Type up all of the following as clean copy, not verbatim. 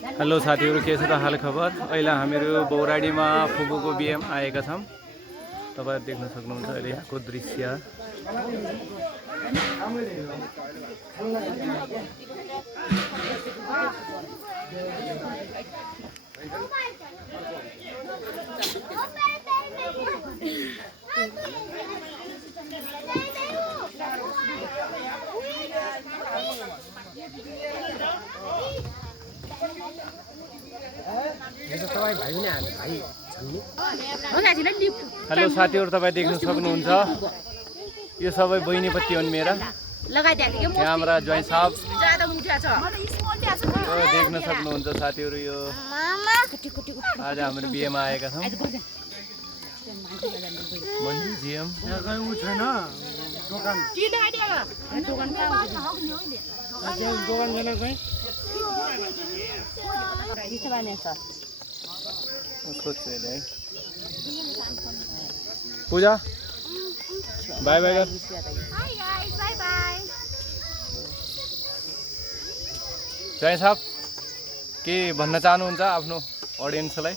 Hello साथीहरु, के छ त हाल खबर? अहिले हामीहरु बौराडीमा फुपूको बिहेमा आएका छौं। तपाईहरु देख्न सक्नुहुन्छ अहिले यहाँको दृश्य। हेलो साथीहरु, तपाईं देख्न सक्नुहुन्छ यो सबै बहिनीपट्टि हुन् मेरा। क्यामेरा ज्वाइन साहब देख्न सक्नुहुन्छ साथीहरु। यो आज हाम्रो बिहेमा आएका छौं। मन्जु जिएम पूजा बाय बाय कर। जय साहब के भन्न चाहनुहुन्छ आफ्नो ऑडियन्सलाई?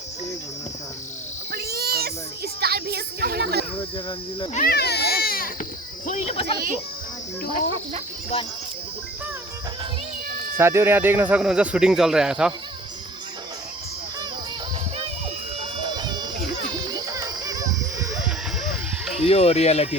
साथीहरु यहाँ देख्न सक्नुहुन्छ सुटिङ चलिरहेको छ। यो रियालिटी